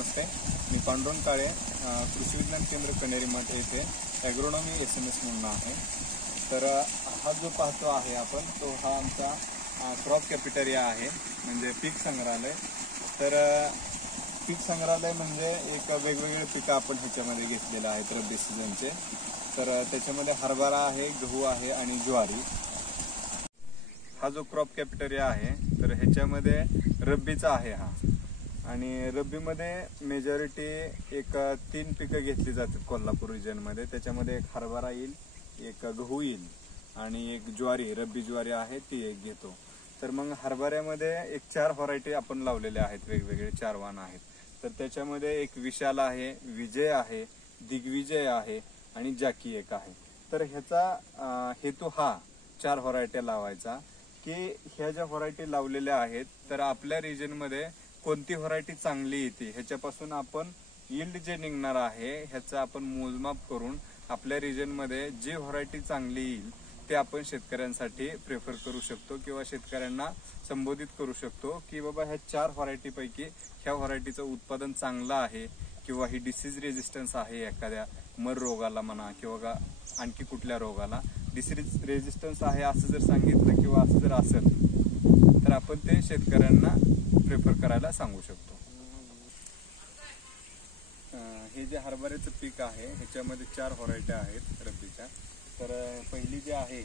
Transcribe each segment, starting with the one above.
नमस्ते, मी पांडुरंग काळे, कृषी विज्ञान केंद्र कनेरी मठ येथे ॲग्रोनॉमी SMS म्हणून आहे। तर हा जो पाहतो आहे आपण तो हा आमचा क्रॉप कॅफेटेरिया आहे, म्हणजे पीक संग्रहालय। तर पीक संग्रहालय म्हणजे एक वेगवेगळे पिकं आपण ह्याच्यामध्ये घेतलेले आहेत रब्बी सीझनचे। तर त्याच्यामध्ये हरभरा आहे, गहू आहे आणि ज्वारी। हा जो क्रॉप कॅफेटेरिया आहे तर ह्याच्यामध्ये रब्बीचा आहे हा, आणि रब्बीमध्ये मेजॉरिटी एक 3 पिकं घेतली जातात कोल्हापूर रिजनमध्ये। त्याच्यामध्ये एक हरभरा येईल, एक गहू येईल आणि एक ज्वारी, रब्बी ज्वारी आहे ती एक घेतो। तर मग हरभऱ्यामध्ये एक 4 व्हरायटी आपण लावलेल्या आहेत, वेगवेगळे 4 वाण आहेत। तर त्याच्यामध्ये एक विशाल आहे, विजय आहे, दिग्विजय आहे आणि जॅकी एक आहे। तर ह्याचा हेतू हा 4 व्हरायटी लावायचा की ह्या ज्या व्हरायटी लावलेल्या आहेत तर आपल्या रिजनमध्ये कोणती व्हरायटी चांगली येते ह्याच्यापासून आपण यील्ड जे निघणार आहे ह्याचं आपण मोजमाप करून आपल्या रिजनमध्ये जे व्हरायटी चांगली येईल ते आपण शेतकऱ्यांसाठी प्रेफर करू शकतो किंवा शेतकऱ्यांना संबोधित करू शकतो की बाबा ह्या 4 व्हरायटी पैकी ह्या व्हरायटीचं उत्पादन चांगलं आहे किंवा ही डिसीज रेजिस्टन्स आहे, एखाद्या मर रोगाला म्हणा किंवा आणखी कुठल्या रोगाला डिसीज रेजिस्टन्स आहे असं जर सांगितलं किंवा असं जर असेल तर आपण ते शेतकऱ्यांना प्रेफर करायला सांगू शकतो। हे जे हरभऱ्याचं पीक आहे ह्याच्यामध्ये 4 व्हरायटी आहेत रब्बीच्या। तर पहिली जे आहे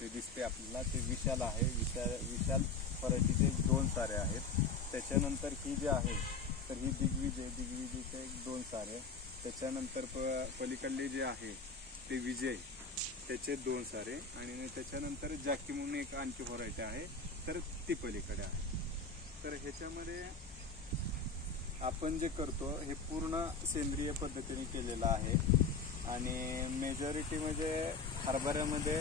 ते दिसते आपल्याला ते विशाल आहे, विशाल व्हरायटीचे 2 सारे आहेत। त्याच्यानंतर ही जी आहे तर ही दिग्विजयचे 2 सारे। त्याच्यानंतर पलीकडले जे आहे ते विजय त्याचे 2 सारे, आणि त्याच्यानंतर जॅकी म्हणून एक आणखी व्हरायटी आहे तर ती पलीकडे आहे। तर ह्याच्यामध्ये आपण जे करतो हे पूर्ण सेंद्रिय पद्धतीने केलेलं आहे, आणि मेजॉरिटी म्हणजे हरभऱ्यामध्ये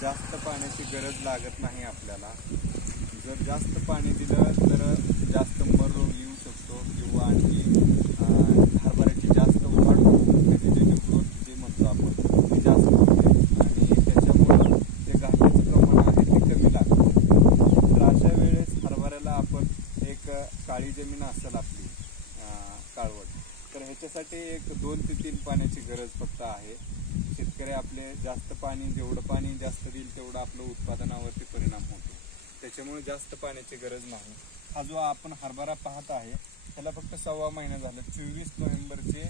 जास्त पाण्याची गरज लागत नाही आपल्याला। जर जास्त पाणी दिलं तर जास्त मर रोग येऊ शकतो किंवा आणखी हरभऱ्याची जास्त वाढ व्हेजिटेटिव्ह ग्रोथ जे म्हणतो आपण ती जास्त होते आणि त्याच्यामुळं जे घाट्याचं प्रमाण आहे ते कमी लागतं। तर अशा वेळेस हरभऱ्याला आपण एक काळी जमीन असेल आपली काळवट, तर ह्याच्यासाठी एक 2 ते 3 पाण्याची गरज फक्त आहे। शेतकरी आपले जास्त पाणी, जेवढं पाणी जास्त देईल तेवढं आपलं उत्पादनावरती परिणाम होतो, त्याच्यामुळे जास्त पाण्याची गरज नाही। हा जो आपण हरभरा पाहत आहे त्याला फक्त 1.25 महिना झाला, 24 नोव्हेंबरची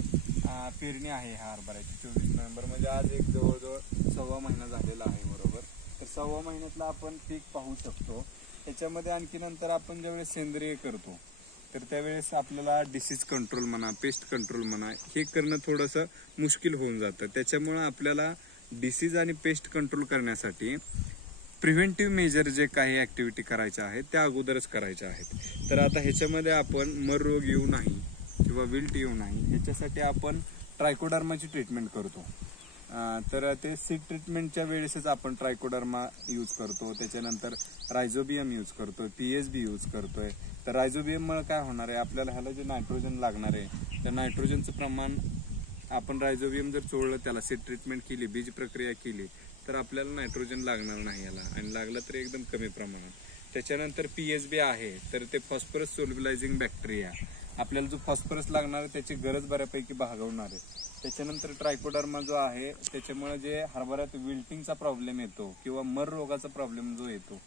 पेरणी आहे ह्या हरभऱ्याची। 24 नोव्हेंबर म्हणजे आज एक जवळजवळ 1.25 महिना झालेला आहे, बरोबर। तर 1.25 महिन्यातला आपण पीक पाहू शकतो। त्याच्यामध्ये आणखी नंतर आपण ज्यावेळेस सेंद्रिय करतो तर त्यावेळेस आपल्याला डिसीज कंट्रोल म्हणा, पेस्ट कंट्रोल म्हणा, हे करणं थोडंसं मुश्किल होऊन जातं। त्याच्यामुळं आपल्याला डिसीज आणि पेस्ट कंट्रोल करण्यासाठी प्रिव्हेंटिव्ह मेजर जे काही ॲक्टिव्हिटी करायच्या आहेत त्या अगोदरच करायच्या आहेत। तर आता ह्याच्यामध्ये आपण मर रोग येऊ नाही किंवा विल्ट येऊ नाही ह्याच्यासाठी आपण ट्रायकोडर्माची ट्रीटमेंट करतो। तर ते सीड ट्रीटमेंटच्या वेळेसच आपण ट्रायकोडर्मा यूज करतो, त्याच्यानंतर रायझोबियम यूज करतोय, PSB यूज करतोय। तर रायझोबियममुळे काय होणार आहे, आपल्याला ह्याला जे नायट्रोजन लागणार आहे त्या नायट्रोजनचं प्रमाण आपण रायझोबियम जर चोळलं, त्याला सीड ट्रीटमेंट केली, बीज प्रक्रिया केली तर आपल्याला नायट्रोजन लागणार नाही याला, आणि लागलं तर एकदम कमी प्रमाणात। त्याच्यानंतर PSB आहे तर ते फॉस्फरस सोल्युबलायझिंग बॅक्टेरिया, आपल्याला जो फॉस्फरस लागणार आहे त्याची गरज बऱ्यापैकी भागवणार आहे। त्याच्यानंतर ट्रायकोडर्मा जो आहे त्याच्यामुळे जे हरभऱ्यात विल्टिंगचा प्रॉब्लेम येतो किंवा मर रोगाचा प्रॉब्लेम जो येतो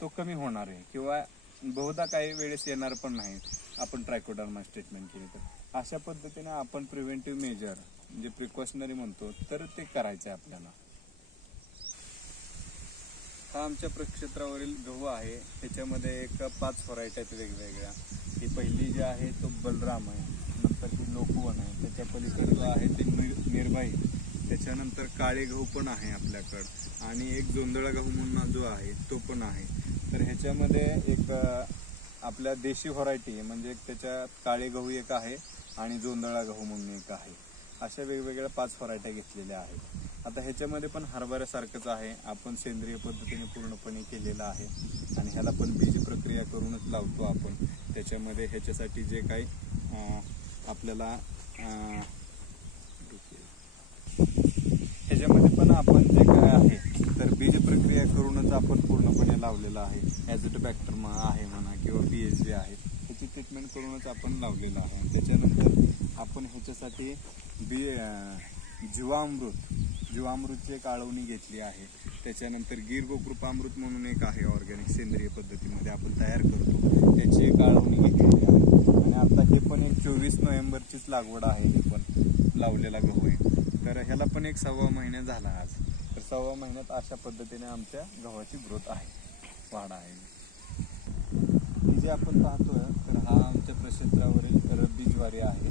तो कमी होणार आहे, किंवा बहुधा काही वेळेस येणार पण नाही आपण ट्रायकोडर्मा ट्रीटमेंट केली तर। अशा पद्धतीने आपण प्रिव्हेंटिव्ह मेजर म्हणजे प्रिकॉशनरी म्हणतो तर ते करायचं आहे आपल्याला। हा आमच्या प्रक्षेत्रावरील गहू आहे, त्याच्यामध्ये एक 5 व्हरायटी आहेत वेगवेगळ्या। ही पहिली जी आहे तो बलराम आहे, नंतर ही लोकवन आहे, त्याच्या पलीकडे जो आहे ते निर्भय, त्याच्यानंतर काळे गहू पण आहे आपल्याकडं, आणि एक जोंधळा गहू म्हणून जो आहे तो पण आहे। तर ह्याच्यामध्ये एक आपल्या देशी व्हरायटी म्हणजे त्याच्यात काळे गहू एक आहे आणि जोंधळा गहू म्हणून एक आहे। अशा वेगवेगळ्या 5 व्हरायट्या घेतलेल्या आहेत। आता ह्याच्यामध्ये पण हरभऱ्यासारखंच आहे, आपण सेंद्रिय पद्धतीने पूर्णपणे केलेलं आहे, आणि ह्याला पण बीज प्रक्रिया करूनच लावतो आपण। त्याच्यामध्ये ह्याच्यासाठी जे काही आपल्याला ह्याच्यामध्ये पण आपण जे काय आहे तर बीज प्रक्रिया करूनच आपण पूर्णपणे लावलेलं आहे। ॲझोटोबॅक्टर आहे म्हणा किंवा PSB आहे, ह्याची ट्रीटमेंट करूनच आपण लावलेलं आहे. त्याच्यानंतर आपण ह्याच्यासाठी जीवामृतची एक आळवणी घेतली आहे. त्याच्यानंतर गिर गोकृपामृत म्हणून एक आहे ऑर्गॅनिक सेंद्रिय पद्धतीमध्ये आपण तयार करतो, त्याची एक आळवणी घेतलेली आहे. आणि आता हे पण एक 24 नोव्हेंबरचीच लागवड आहे, हे पण लावलेला गहू आहे. तर ह्याला पण एक 1.25 महिने झाला आज. तर 1.25 महिन्यात अशा पद्धतीने आमच्या गव्हाची ग्रोथ आहे, वाढ आहे. ही जे आपण पाहतोय तर हा आमच्या प्रक्षेत्रावरील रब्बी ज्वारी आहे.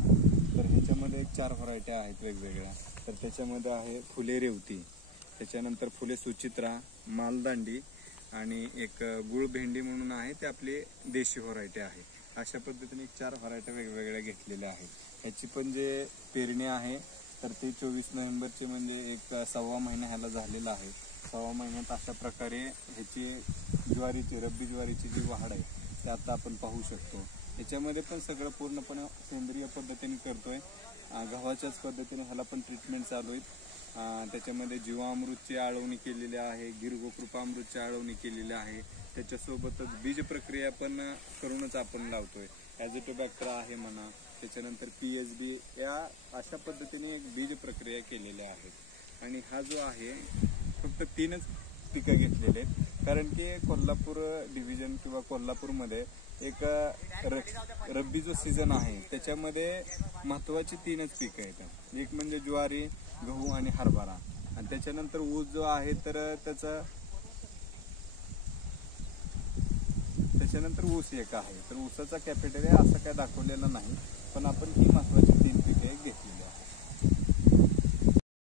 तर ह्याच्यामध्ये 4 व्हरायटी आहेत वेगवेगळ्या. तर त्याच्यामध्ये आहे फुले रेवती, त्याच्यानंतर फुले सुचित्रा, मालदांडी आणि एक गुळ भेंडी म्हणून आहे, ते आपली देशी व्हरायटी आहे. अशा पद्धतीने 4 व्हरायटी वेगवेगळ्या घेतलेल्या आहेत. ह्याची पण जे पेरणी आहे तर ते 24 नोव्हेंबरचे म्हणजे एक 1.25 महिना ह्याला झालेला आहे. 1.25 महिन्यात अशा प्रकारे ह्याची ज्वारीची, रब्बी ज्वारीची जी वाढ आहे ते आता आपण पाहू शकतो. याच्यामध्ये पण सगळं पूर्णपणे सेंद्रिय पद्धतीने करतोय, गव्हाच्याच पद्धतीने ह्याला पण ट्रीटमेंट चालू आहे. त्याच्यामध्ये जीवामृतची आळवणी केलेली आहे, गिर गोकृपामृतची आळवणी केलेली आहे. त्याच्यासोबतच बीज प्रक्रिया पण करूनच आपण लावतोय. ॲझिटोबॅक्टर आहे म्हणा, त्याच्यानंतर PSB, या अशा पद्धतीने एक बीज प्रक्रिया केलेल्या आहेत. आणि हा जो आहे फक्त 3च पिकं घेतलेले आहेत, कारण की कोल्हापूर डिव्हिजन किंवा कोल्हापूरमध्ये एक रब्बी जो सीझन आहे त्याच्यामध्ये महत्त्वाची 3च पिकं आहेत. एक म्हणजे ज्वारी, गहू आणि हरभरा. आणि त्याच्यानंतर ऊस जो आहे तर त्याच्यानंतर ऊस एक आहे. तर ऊसाचा कॅपिटल असं काय दाखवलेलं नाही, पण आपण ही महत्त्वाची 3 पिके घेतलेली आहे.